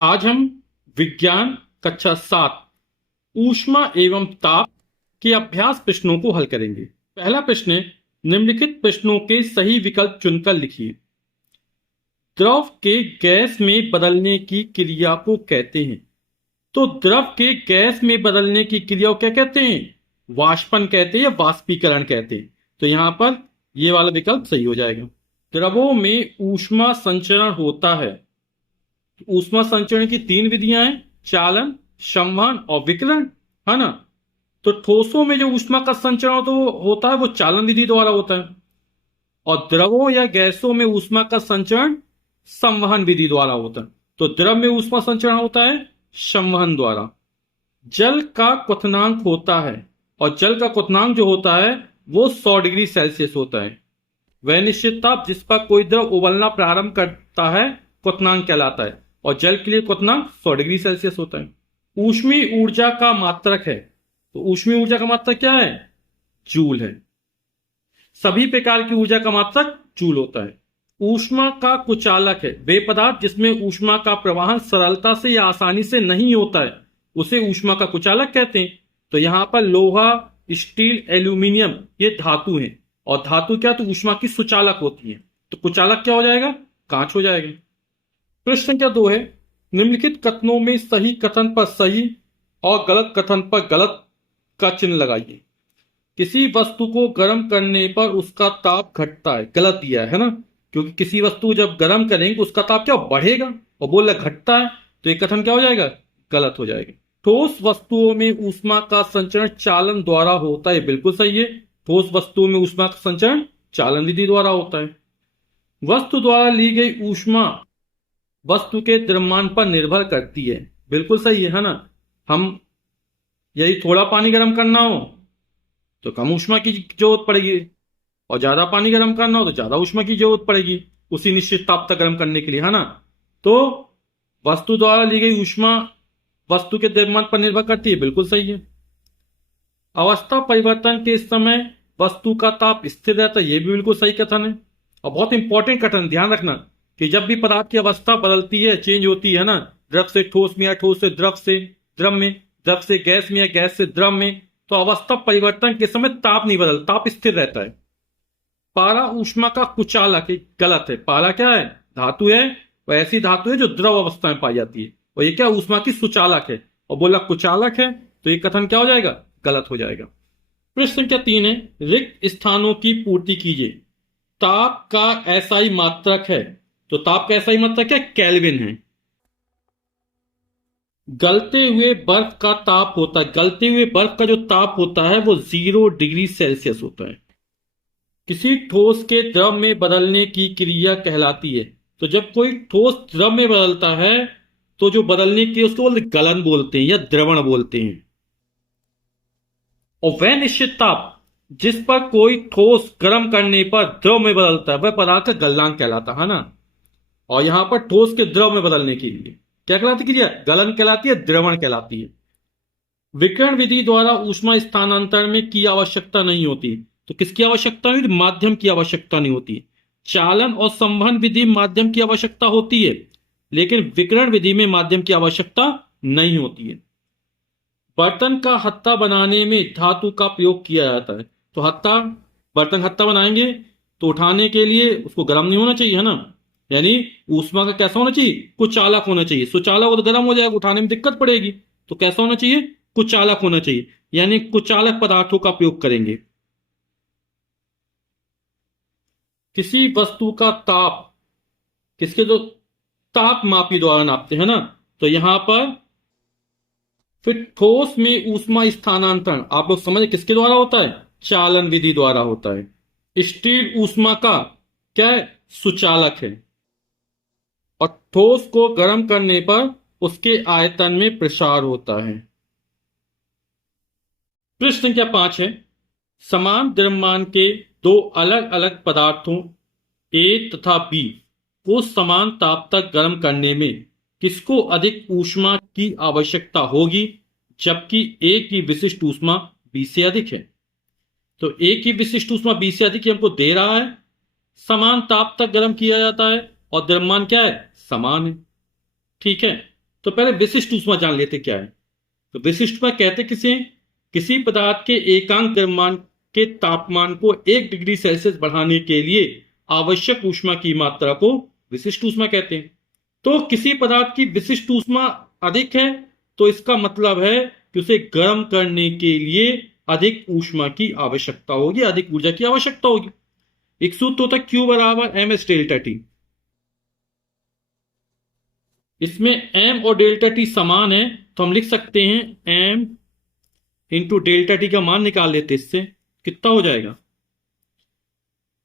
आज हम विज्ञान कक्षा 7 ऊष्मा एवं ताप के अभ्यास प्रश्नों को हल करेंगे। पहला प्रश्न है, निम्नलिखित प्रश्नों के सही विकल्प चुनकर लिखिए। द्रव के गैस में बदलने की क्रिया को कहते हैं। तो द्रव के गैस में बदलने की क्रिया को क्या कहते हैं? वाष्पन कहते हैं या वाष्पीकरण कहते हैं। तो यहां पर यह वाला विकल्प सही हो जाएगा। द्रवों में ऊष्मा संचरण होता है। ऊष्मा संचरण की 3 विधियां हैं, चालन, संवहन और विकिरण, है ना। तो ठोसों में जो ऊष्मा का संचरण तो होता है वो चालन विधि द्वारा होता है, और द्रवों या गैसों में ऊष्मा का संचरण संवहन विधि द्वारा होता है। तो द्रव में ऊष्मा संचरण होता है संवहन द्वारा। जल का क्वथनांक होता है, और जल का क्वथनांक जो होता है वो 100 डिग्री सेल्सियस होता है। वह निश्चित ताप जिस पर कोई द्रव उबलना प्रारंभ करता है क्वथनांक कहलाता है, और जल के लिए क्वथनांक 100 डिग्री सेल्सियस होता है। ऊष्मीय ऊर्जा का मात्रक है। तो ऊष्मीय ऊर्जा का मात्रक क्या है? जूल है। सभी प्रकार की ऊर्जा का मात्रक जूल होता है। ऊष्मा का कुचालक है। वे पदार्थ जिसमें ऊष्मा का प्रवाहन सरलता से या आसानी से नहीं होता है उसे ऊष्मा का कुचालक कहते हैं। तो यहां पर लोहा, स्टील, एल्यूमिनियम ये धातु हैं, और धातु क्या? तो ऊष्मा की सुचालक होती है। तो कुचालक क्या हो जाएगा? कांच हो जाएगा। प्रश्न संख्या 2 है, निम्नलिखित कथनों में सही कथन पर सही और गलत कथन पर गलत का चिन्ह लगाइए। किसी वस्तु को गर्म करने पर उसका ताप घटता है, गलत दिया है ना, क्योंकि किसी वस्तु को जब गर्म करेंगे उसका ताप क्या बढ़ेगा, और बोल रहा घटता है, तो ये कथन क्या हो जाएगा? गलत हो जाएगा। ठोस वस्तुओं में ऊष्मा का संचरण चालन द्वारा होता है, बिल्कुल सही है। ठोस वस्तुओं में ऊष्मा का संचरण चालन विधि द्वारा होता है। वस्तु द्वारा ली गई ऊष्मा वस्तु के द्रव्यमान पर निर्भर करती है, बिल्कुल सही है ना। हम यही थोड़ा पानी गर्म करना हो तो कम ऊष्मा की जरूरत पड़ेगी, और ज्यादा पानी गर्म करना हो तो ज्यादा ऊष्मा की जरूरत पड़ेगी उसी निश्चित ताप तक गर्म करने के लिए, है ना। तो वस्तु द्वारा ली गई ऊष्मा वस्तु के द्रव्यमान पर निर्भर करती है, बिल्कुल सही है। अवस्था परिवर्तन के समय वस्तु का ताप स्थिर रहता है, यह भी बिल्कुल सही कथन है। और बहुत इंपॉर्टेंट कथन, ध्यान रखना कि जब भी पदार्थ की अवस्था बदलती है, चेंज होती है ना, द्रव से ठोस में या ठोस से द्रव से द्रव में, द्रव से गैस में या गैस से द्रव में, तो अवस्था परिवर्तन के समय ताप नहीं बदलता, ताप स्थिर रहता है। पारा ऊष्मा का कुचालक है, गलत है। पारा क्या है? धातु है, वह ऐसी धातु है जो द्रव अवस्था में पाई जाती है, और ये क्या? ऊष्मा की सुचालक है। और बोला कुचालक है, तो ये कथन क्या हो जाएगा? गलत हो जाएगा। प्रश्न संख्या 3 है, रिक्त स्थानों की पूर्ति कीजिए। ताप का एसआई मात्रक है। तो ताप का एसआई मात्रक क्या? केल्विन है। गलते हुए बर्फ का ताप होता है, गलते हुए बर्फ का जो ताप होता है वो 0 डिग्री सेल्सियस होता है। किसी ठोस के द्रव में बदलने की क्रिया कहलाती है। तो जब कोई ठोस द्रव में बदलता है तो जो बदलने की उसको बोलते गलन बोलते हैं या द्रवण बोलते हैं। और वह निश्चित ताप जिस पर कोई ठोस गर्म करने पर द्रव में बदलता है वह पदार्थ का गलनांक कहलाता है ना। और यहां पर ठोस के द्रव में बदलने के लिए क्या कहलाती क्रिया? गलन कहलाती है, द्रवण कहलाती है। विकिरण विधि द्वारा ऊष्मा स्थानांतरण में की आवश्यकता नहीं होती। तो किसकी आवश्यकता नहीं होती? माध्यम की आवश्यकता नहीं होती। चालन और संवहन विधि माध्यम की आवश्यकता होती है, लेकिन विकिरण विधि में माध्यम की आवश्यकता नहीं होती है। बर्तन का हत्था बनाने में धातु का प्रयोग किया जाता है। तो हत्था, बर्तन हत्था बनाएंगे तो उठाने के लिए उसको गर्म नहीं होना चाहिए, है ना। यानी ऊष्मा का कैसा होना चाहिए? कुचालक होना चाहिए। सुचालक हो तो गर्म हो जाएगा, उठाने में दिक्कत पड़ेगी। तो कैसा होना चाहिए? कुचालक होना चाहिए, यानी कुचालक पदार्थों का प्रयोग करेंगे। किसी वस्तु का ताप किसके दो ताप मापी द्वारा नापते हैं ना। तो यहां पर फिर ठोस में ऊष्मा स्थानांतरण आप लोग समझे किसके द्वारा होता है? चालन विधि द्वारा होता है। स्टील ऊष्मा का क्या है? सुचालक है। और ठोस को गर्म करने पर उसके आयतन में प्रसार होता है। प्रश्न संख्या 5 है, समान द्रव्यमान के दो अलग अलग पदार्थों ए तथा बी को समान ताप तक गर्म करने में किसको अधिक ऊष्मा की आवश्यकता होगी, जबकि ए की विशिष्ट ऊष्मा बी से अधिक है। तो ए की विशिष्ट ऊष्मा बी से अधिक हमको दे रहा है, समान ताप तक गर्म किया जाता है, और द्रव्यमान क्या है? समान है। ठीक है। तो पहले विशिष्ट ऊष्मा जान लेते क्या है। तो विशिष्ट ऊष्मा कहते किसे हैं? किसी पदार्थ के एकांक द्रव्यमान के तापमान को 1 डिग्री सेल्सियस बढ़ाने के लिए आवश्यक ऊष्मा की मात्रा को विशिष्ट ऊष्मा कहते हैं। तो किसी पदार्थ की विशिष्ट ऊष्मा अधिक है तो इसका मतलब है कि उसे गर्म करने के लिए अधिक ऊष्मा की आवश्यकता होगी, अधिक ऊर्जा की आवश्यकता होगी। एक सूत्र होता है Q बराबर एम एस डेल्टा टी। इसमें m और डेल्टा टी समान है तो हम लिख सकते हैं m इंटू डेल्टा टी का मान निकाल लेते, इससे कितना हो जाएगा,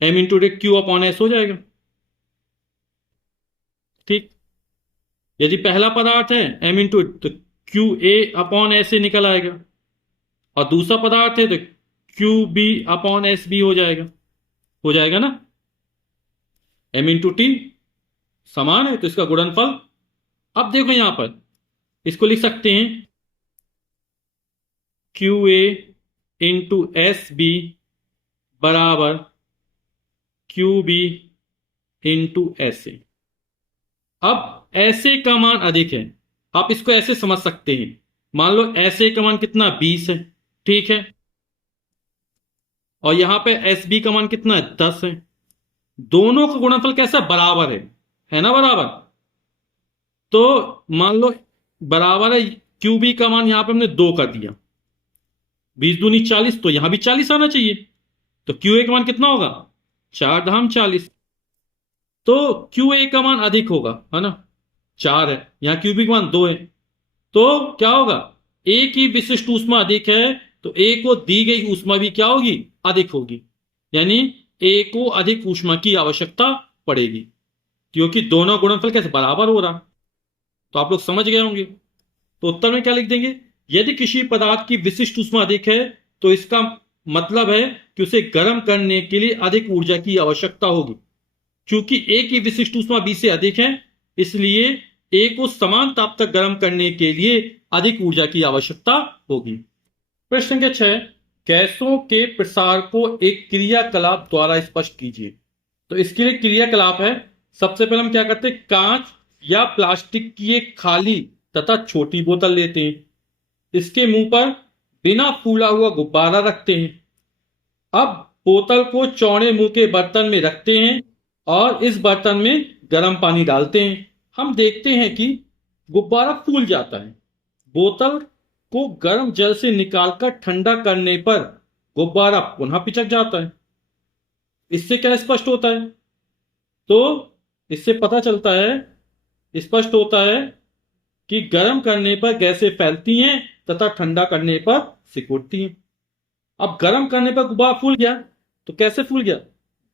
m into q upon s हो जाएगा। ठीक, यदि पहला पदार्थ है m इंटू तो क्यू ए अपॉन एस से निकल आएगा, और दूसरा पदार्थ है तो q b upon s b हो जाएगा ना। m इंटू टी समान है तो इसका गुणनफल। अब देखो यहां पर इसको लिख सकते हैं Q A into S B बराबर Q B into S A. अब ऐसे का मान अधिक है, आप इसको ऐसे समझ सकते हैं। मान लो ऐसे का मान कितना 20 है, ठीक है, और यहां पे एस बी का मान कितना है 10 है। दोनों का गुणनफल कैसा बराबर है ना, बराबर। तो मान लो बराबर है, क्यू बी का मान यहां पे हमने 2 कर दिया, 20 दूनी 40, तो यहां भी 40 आना चाहिए। तो क्यू ए का मान कितना होगा 4 धाम 40, तो क्यू ए का मान अधिक होगा, है ना, 4 है, यहां क्यू बी का मान 2 है। तो क्या होगा, ए की विशिष्ट ऊष्मा अधिक है तो ए को दी गई ऊष्मा भी क्या होगी, अधिक होगी, यानी ए को अधिक ऊष्मा की आवश्यकता पड़ेगी, क्योंकि दोनों गुणनफल कैसे बराबर हो रहा। तो आप लोग समझ गए होंगे। तो उत्तर में क्या लिख देंगे, यदि किसी पदार्थ की विशिष्ट ऊष्मा अधिक है तो इसका मतलब है कि उसे गर्म करने के लिए अधिक ऊर्जा की आवश्यकता होगी। क्योंकि ए की विशिष्ट ऊष्मा बी से अधिक है, इसलिए ए को समान ताप तक गर्म करने के लिए अधिक ऊर्जा की आवश्यकता होगी। प्रश्न संख्या 6, गैसों के प्रसार को एक क्रियाकलाप द्वारा स्पष्ट कीजिए। तो इसके लिए क्रियाकलाप है, सबसे पहले हम क्या करते हैं, कांच या प्लास्टिक की एक खाली तथा छोटी बोतल लेते हैं, इसके मुंह पर बिना फूला हुआ गुब्बारा रखते हैं। अब बोतल को चौड़े मुंह के बर्तन में रखते हैं और इस बर्तन में गर्म पानी डालते हैं। हम देखते हैं कि गुब्बारा फूल जाता है। बोतल को गर्म जल से निकालकर ठंडा करने पर गुब्बारा पुनः पिचक जाता है। इससे क्या स्पष्ट होता है, तो इससे पता चलता है, स्पष्ट होता है कि गर्म करने पर गैसें फैलती हैं तथा ठंडा करने पर सिकुड़ती हैं। अब गर्म करने पर गुब्बारा फूल गया, तो कैसे फूल गया,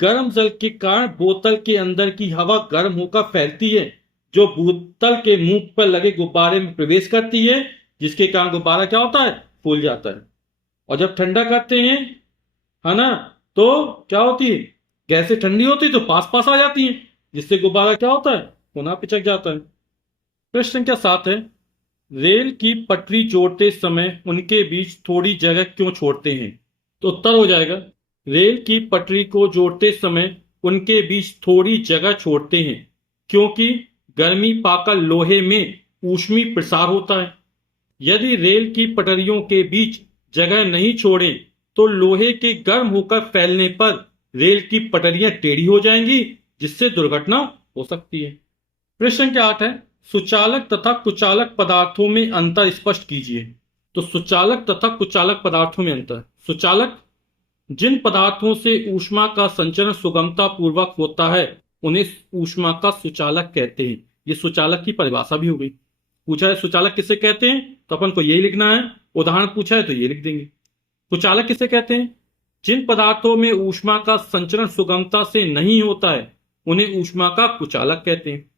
गर्म जल के कारण बोतल के अंदर की हवा गर्म होकर फैलती है, जो बोतल के मुंह पर लगे गुब्बारे में प्रवेश करती है, जिसके कारण गुब्बारा क्या होता है, फूल जाता है। और जब ठंडा करते हैं, है ना, तो क्या होती है, गैसें ठंडी होती है तो पास पास आ जाती हैं, जिससे गुब्बारा क्या होता है, पुनः पिचक जाता है। प्रश्न संख्या 7 है, रेल की पटरी जोड़ते समय उनके बीच थोड़ी जगह क्यों छोड़ते हैं। तो उत्तर हो जाएगा, रेल की पटरी को जोड़ते समय उनके बीच थोड़ी जगह छोड़ते हैं क्योंकि गर्मी पाकर लोहे में ऊष्मी प्रसार होता है। यदि रेल की पटरियों के बीच जगह नहीं छोड़े तो लोहे के गर्म होकर फैलने पर रेल की पटरियां टेढ़ी हो जाएंगी, जिससे दुर्घटना हो सकती है। प्रश्न संख्या 8 है, सुचालक तथा कुचालक पदार्थों में अंतर स्पष्ट कीजिए। तो सुचालक तथा कुचालक पदार्थों में अंतर, सुचालक जिन पदार्थों से ऊष्मा का संचरण सुगमता पूर्वक होता है उन्हें ऊष्मा का सुचालक कहते हैं। ये सुचालक की परिभाषा भी हो गई। पूछा है सुचालक किसे कहते हैं, तो अपन को यही लिखना है, उदाहरण पूछा है तो ये लिख देंगे। कुचालक किसे कहते हैं, जिन पदार्थों में ऊष्मा का संचरण सुगमता से नहीं होता है उन्हें ऊष्मा का कुचालक कहते हैं।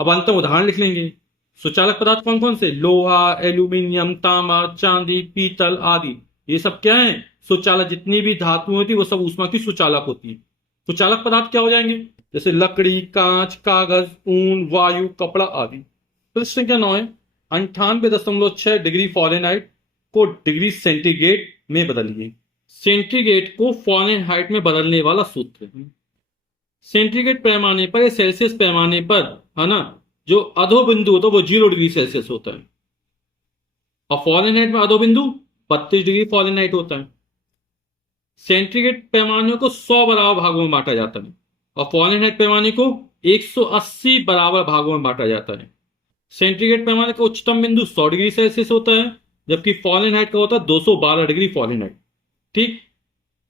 अब अंत में उदाहरण लिख लेंगे। सुचालक पदार्थ कौन कौन से, लोहा, एल्यूमिनियम, तांबा, चांदी, पीतल आदि, ये सब क्या है, सुचालक। जितनी भी धातुएं होती है वो सब ऊष्मा की सुचालक होती है। कुचालक पदार्थ क्या हो जाएंगे, जैसे लकड़ी, कांच, कागज, ऊन, वायु, कपड़ा आदि। प्रश्न संख्या 9 है, 98.6 डिग्री फ़ारेनहाइट को डिग्री सेंटीग्रेड में बदलिए। सेंटीग्रेड को फ़ारेनहाइट में बदलने वाला सूत्र है। सेंटीग्रेड पैमाने पर या सेल्सियस पैमाने पर, है ना, जो अधो बिंदु होता है वो 0 डिग्री सेल्सियस होता है, और फॉरेनहाइट में अधो बिंदु 32 डिग्री फॉरेनहाइट होता है। सेंटीग्रेड पैमाने को 100 बराबर भागों में बांटा जाता है, और फॉरेनहाइट पैमाने को 180 बराबर भागों में बांटा जाता है। सेंटीग्रेड पैमाने का उच्चतम बिंदु 100 डिग्री सेल्सियस होता है, जबकि फॉरेनहाइट का होता है 212 डिग्री फॉरेनहाइट। ठीक,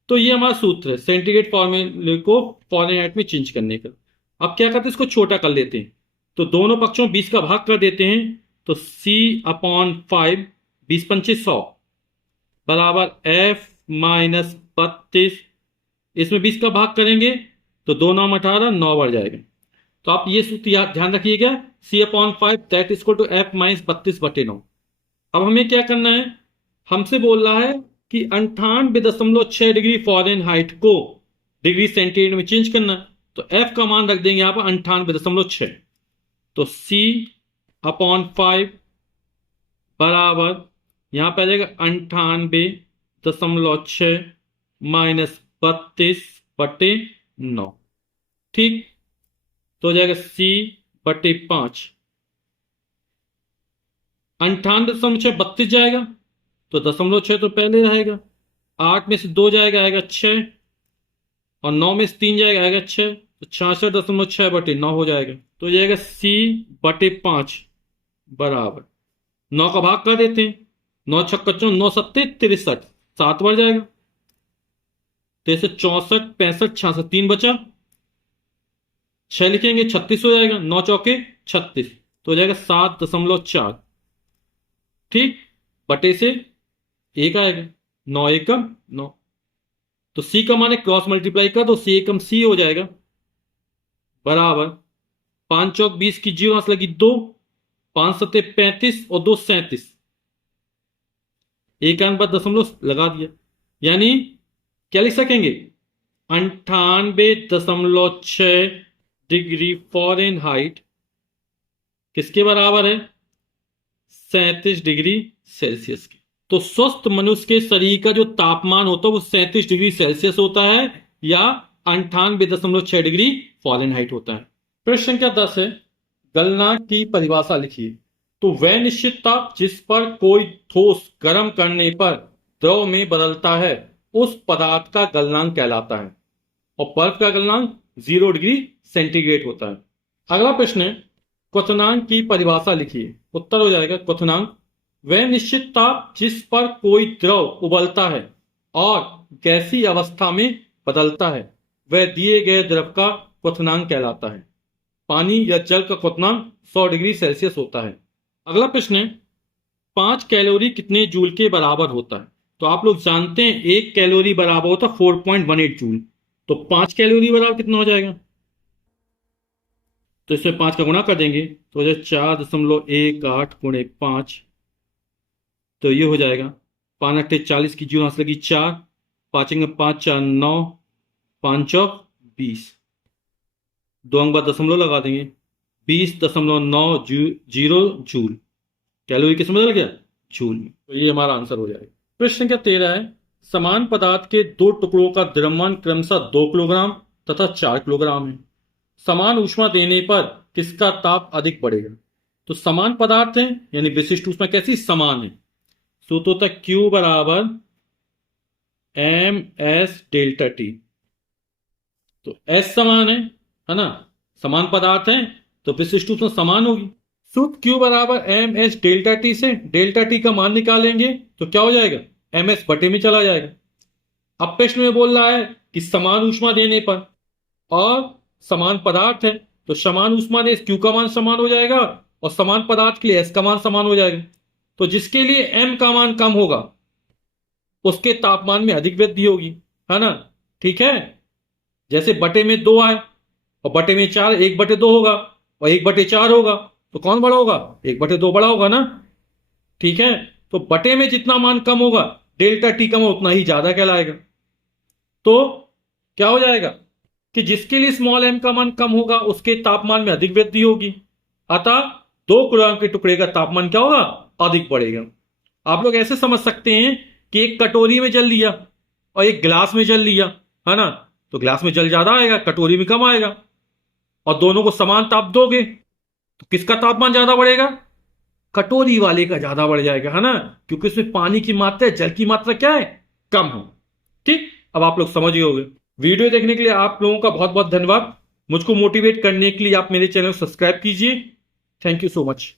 तो ये हमारा सूत्र है सेंटीग्रेड फॉर्मूले को फॉरेनहाइट में चेंज करने का। अब क्या करते हैं, इसको छोटा कर लेते हैं, तो दोनों पक्षों में 20 का भाग कर देते हैं, तो C/5 20 पंचे 100 बराबर F-32। इसमें 20 का भाग करेंगे तो 2 9 18, 9 बढ़ जाएगा। तो आप ये सूत्र ध्यान रखिएगा, C/5 that is equal to F-32/9। अब हमें क्या करना है, हमसे बोल रहा है कि 98.6 डिग्री फॉरेनहाइट को डिग्री सेंटीग्रेड में चेंज करना है, तो F का मान रख देंगे यहां पर 98.6। तो C/5 बराबर यहां पर आ जाएगा 98.6 माइनस 32/9। ठीक, तो हो जाएगा C/5। 98.6 32 जाएगा, तो 0.6 तो पहले रहेगा, 8 में से 2 जाएगा आएगा 6, और 9 में से 3 जाएगा आएगा 6, तो 66.6/9 हो जाएगा। तो हो जाएगा C/5 बराबर 9 का भाग कर देते हैं, 9 छक्का 9 सत्ते 63, 7 बढ़ जाएगा, तो इसे 64 65 66 3 बचा, 6 लिखेंगे 36 हो जाएगा, 9 चौके 36, तो हो जाएगा 7.4। ठीक, बटे से 1 आएगा, 9 एकम 9, तो C का मान क्रॉस मल्टीप्लाई कर दो, C एकम C हो जाएगा बराबर 5 चौक 20 की जीरो हंस लगी 2, 5 सत्ते 35 और 2 37, एक अंक पर दशमलव लगा दिया, यानी क्या लिख सकेंगे 98.6 डिग्री फॉरेनहाइट किसके बराबर है, 37 डिग्री सेल्सियस की। तो स्वस्थ मनुष्य के शरीर का जो तापमान होता है वो 37 डिग्री सेल्सियस होता है या 98.6 डिग्री फॉरेनहाइट होता है। प्रश्न संख्या 10 है, गलनांक की परिभाषा लिखिए। तो वह निश्चित ताप जिस पर कोई ठोस गर्म करने पर द्रव में बदलता है उस पदार्थ का गलनांक कहलाता है, और बर्फ का गलनांक 0 डिग्री सेंटीग्रेड होता है। अगला प्रश्न है, क्वथनांक की परिभाषा लिखिए। उत्तर हो जाएगा क्वथनांक वह निश्चित ताप जिस पर कोई द्रव उबलता है और गैसीय अवस्था में बदलता है वह दिए गए द्रव का क्वथनांक कहलाता है। पानी या जल का क्वथनांक 100 डिग्री सेल्सियस होता है। अगला प्रश्न है, 5 कैलोरी कितने जूल के बराबर होता है। तो आप लोग जानते हैं 1 कैलोरी बराबर होता है 4.18 जूल, तो 5 कैलोरी बराबर कितना हो जाएगा, तो इसमें 5 का गुणा कर देंगे तो हो जाए 4.18 गुणे 5, तो ये हो जाएगा 5 अट्ठे 40 की जीरो हंस लगी 4, 5 5 4 9, 5 20, 2 अंक बाद दशमलव लगा देंगे 20.9 जूल। कैलोरी किस में बदल गया, जूल में, तो ये हमारा आंसर हो जाएगा। प्रश्न संख्या 13 है, समान पदार्थ के 2 टुकड़ों का द्रव्यमान क्रमशः 2 किलोग्राम तथा 4 किलोग्राम है। समान ऊष्मा देने पर किसका ताप अधिक बढ़ेगा। तो समान पदार्थ है यानी विशिष्ट ऊष्मा कैसी समान है, सूत्र होता है Q बराबर MS डेल्टा T। तो S समान है ना, समान पदार्थ है तो विशिष्ट ऊष्मा समान होगी। सूत्र Q बराबर MS डेल्टा T से डेल्टा T का मान निकालेंगे तो क्या हो जाएगा, MS बटे में चला जाएगा। अब प्रश्न में बोल रहा है कि समान ऊष्मा देने पर और समान पदार्थ है तो समान ऊष्मा दे Q का मान समान हो जाएगा और समान पदार्थ के लिए S का मान समान हो जाएगा। तो जिसके लिए M का मान कम होगा उसके तापमान में अधिक वृद्धि होगी, है ना। ठीक है, जैसे बटे में 2 आए और बटे में 4, 1/2 होगा और 1/4 होगा, तो कौन बड़ा होगा, 1/2 बड़ा होगा ना। ठीक है, तो बटे में जितना मान कम होगा डेल्टा टी का मान उतना ही ज्यादा कहलाएगा। तो क्या हो जाएगा कि जिसके लिए स्मॉल m का मान कम होगा उसके तापमान में अधिक वृद्धि होगी, अतः 2 किलोग्राम के टुकड़े का तापमान क्या होगा, अधिक बढ़ेगा। आप लोग ऐसे समझ सकते हैं कि एक कटोरी में जल लिया और एक गिलास में जल लिया, है ना, तो गिलास में जल ज्यादा आएगा, कटोरी में कम आएगा, और दोनों को समान ताप दोगे तो किसका तापमान ज्यादा बढ़ेगा? कटोरी वाले का ज्यादा बढ़ जाएगा, है ना, क्योंकि उसमें पानी की मात्रा, जल की मात्रा क्या है, कम हो। ठीक, अब आप लोग समझ गए होंगे। वीडियो देखने के लिए आप लोगों का बहुत बहुत धन्यवाद। मुझको मोटिवेट करने के लिए आप मेरे चैनल को सब्सक्राइब कीजिए। Thank you so much.